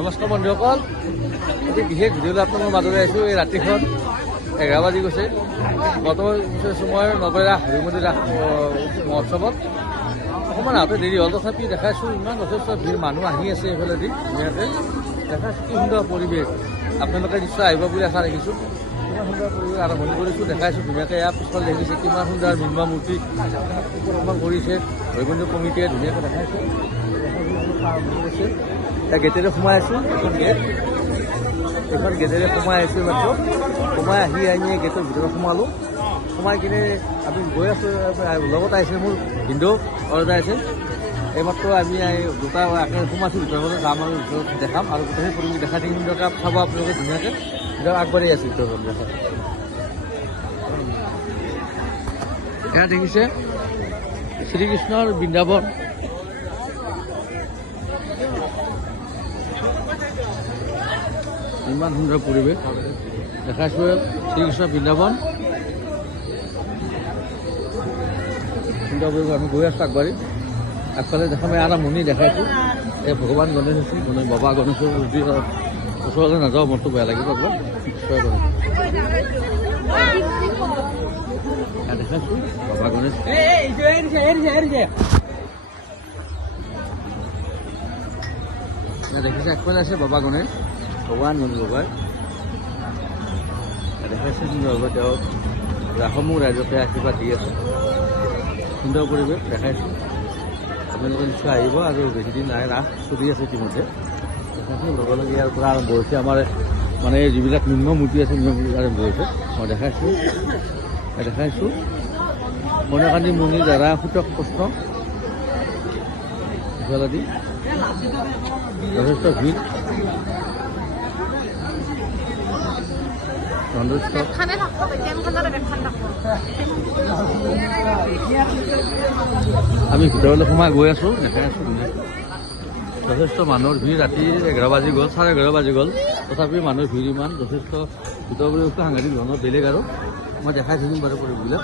নমস্কাৰ বন্ধুসকল, এটি বিশেষ ভিডিঅ'লৈ আপোনালোকৰ মাজলৈ আহিছোঁ। এই ৰাতিখন 11 বাজি গৈছে। গত সময়ৰ নবেৰা হৰিমন্দিৰ ৰাস মহোৎসৱত অকণমান আহোঁতে দেৰি হ'ল, তথাপি দেখাইছোঁ ইমান যথেষ্ট ভিৰ মানুহ আহি আছে এইফালেদি ধুনীয়াকৈ। দেখাইছোঁ কি সুন্দৰ পৰিৱেশ, আপোনালোকে নিশ্চয় আহিব বুলি আশা ৰাখিছোঁ। কিমান সুন্দৰ পৰিৱেশ আৰম্ভণি কৰিছোঁ, দেখাইছোঁ ধুনীয়াকৈ। ইয়াৰ পিছফালে দেখিছে কিমান সুন্দৰ মৃন্ময় মূৰ্তি উপস্থাপন কৰিছে হৰিমন্দিৰ কমিটিয়ে, ধুনীয়াকৈ দেখাইছোঁ। গেটেৰে সোমাই আছোঁ, এইখন গেটেৰে সোমাই আছোঁ মাত্ৰ। সোমাই আহি গেটৰ ভিতৰত সোমালোঁ। সোমাই কিনে আমি গৈ আছোঁ, লগত আহিছে মোৰ ভিনদেউ অৰ্ডাৰ আছে। এইমাত্ৰ আমি দুটা সোমাইছোঁ ভিতৰত, যাম আৰু ভিতৰত দেখাম আৰু গোটেই পৰিৱেশ দেখাই থাকিম। সুন্দৰকৈ চাব আপোনালোকে ধুনীয়াকৈ ভিতৰত আগবাঢ়ি আছোঁ ভিতৰত দেখাত। এয়া দেখিছে শ্ৰীকৃষ্ণৰ বৃন্দাবন। ইমান সুন্দৰ পৰিৱেশ দেখাইছোঁ শ্ৰীকৃষ্ণ বৃন্দাবন। সুন্দৰ পৰিৱেশ, আমি গৈ আছোঁ আগবাঢ়ি। আগফালে দেখাম আৰম্ভণি দেখাইছোঁ। এই ভগৱান গণেশ আছে, বাবা গণেশৰ ওচৰলৈ নাযাওঁ, মনটো বেয়া লাগিব অলপ। নিশ্চয় গণেশ দেখাইছোঁ, বাবা গণেশ দেখিছে। আগফালে আছে বাবা গণেশ, ভগৱান গণেশ বাবাই দেখাইছে সুন্দৰভাৱে। তেওঁ ৰাসমূহ ৰাইজকে আশীৰ্বাদ দি আছে। সুন্দৰ পৰিৱেশ দেখাইছোঁ, আপোনালোকে নিশ্চয় আহিব। আৰু বেছিদিন নাই, ৰাস চলি আছে ইতিমধ্যে। দেখাইছোঁ লগে লগে ইয়াৰ পৰা আৰম্ভ হৈছে আমাৰ মানে যিবিলাক নিম্ন মূৰ্তি আছে, নিম্ন মূৰ্তি আৰম্ভ হৈছে। মই দেখাইছোঁ মইনাকান্দি মুনিৰ দ্বাৰা সূতক প্ৰশ্ন ইফালেদি যথেষ্ট ভিৰ। আমি ভিতৰলৈ সোমাই গৈ আছোঁ, দেখাই আছোঁ যথেষ্ট মানুহৰ ভিৰ। ৰাতি 11 বাজি গ'ল, 11:30 বাজি গ'ল, তথাপিও মানুহৰ ভিৰ ইমান যথেষ্ট। ভিতৰ পৰিৱেশটো সাংঘাতিক ধৰণৰ বেলেগ আৰু মই দেখাই থাকিম বাৰু পৰিৱেশবিলাক।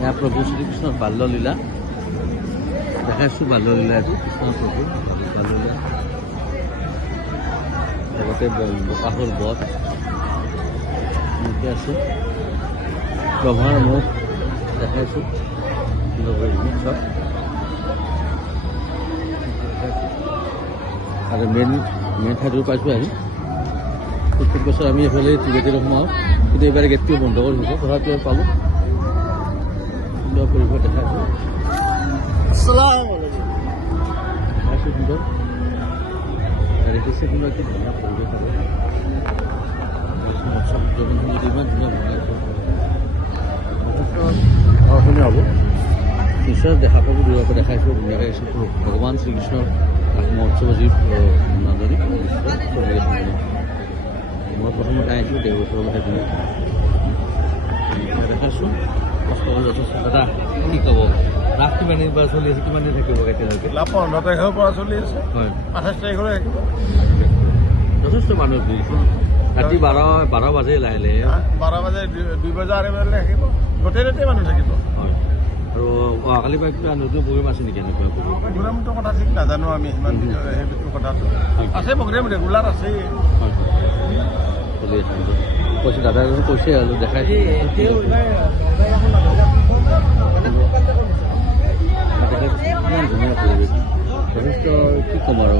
এয়া প্ৰভু শ্ৰীকৃষ্ণৰ বাল্যলীলা দেখাইছোঁ। বাল্যলীলা এইটো কৃষ্ণ প্ৰভু বাল্যলীলা। লগতে বকাসুৰ বধ এনেকৈ আছে। ব্ৰহ্মাৰ মুখ দেখাইছোঁ। উৎসৱ আৰু মেইন ঠাইটোৰ পাইছোঁ আহি। প্ৰত্যেক বছৰ আমি এইফালে গেটেৰে সোমাওঁ, কিন্তু এইবাৰ গেটটো বন্ধ কৰি থৈছোঁ, তথাপিও পালোঁ। সুন্দৰ পৰিৱেশ দেখাইছোঁ। দেখাইছোঁ সুন্দৰ, দেখিছে সুন্দৰ কি ধুনীয়া পৰিৱেশ হ'ব। উৎসৱ জগন্নাথ ইমান ধুনীয়া বনাইছে, আকৰ্ষণীয় হ'ব। নিশ্চয় দেখা পাব, দূৰৰ পৰা দেখাইছোঁ ধুনীয়াকৈ। ভগৱান শ্ৰীকৃষ্ণৰ ৰাস মহোৎসৱ যি নান্দনিক নিশ্চয় চলি আছে। মই প্ৰথমতে আহিছোঁ দেওবছৰৰ সেইখিনি দেখাইছোঁ। কষ্ট কৰি যথেষ্ট। দাদা কি ক'ব, ৰাস কিমান দিন পৰা চলি আছে, কিমান দিন থাকিব এতিয়ালৈকে? 15 তাৰিখৰ পৰা চলি আছে, হয় 28 তাৰিখলৈ থাকিব। যথেষ্ট মানুহ ভিৰ। ৰাতি 12 বাজে লাহে লাহে, 12 বাজে 2 বজা 2:30 বজালৈ থাকিব। গোটেই ৰাতিয়ে মানুহ থাকিব। হয়। আৰু অহাকালিৰ পৰা কিবা নতুন প্ৰগ্ৰেম আছে নেকি? এনেকুৱা প্ৰগ্ৰেমটোৰ কথা ঠিক নাজানো আমি, সিমান সেইটো কথাটো আছে। প্ৰগ্ৰেম ৰেগুলাৰ আছেই। হয় চলি আছে কৈছে, দাদা এজনে কৈছে আৰু দেখাইছে। ইমান ধুনীয়া পৰিৱেশ, যথেষ্ট কি ক'ম আৰু।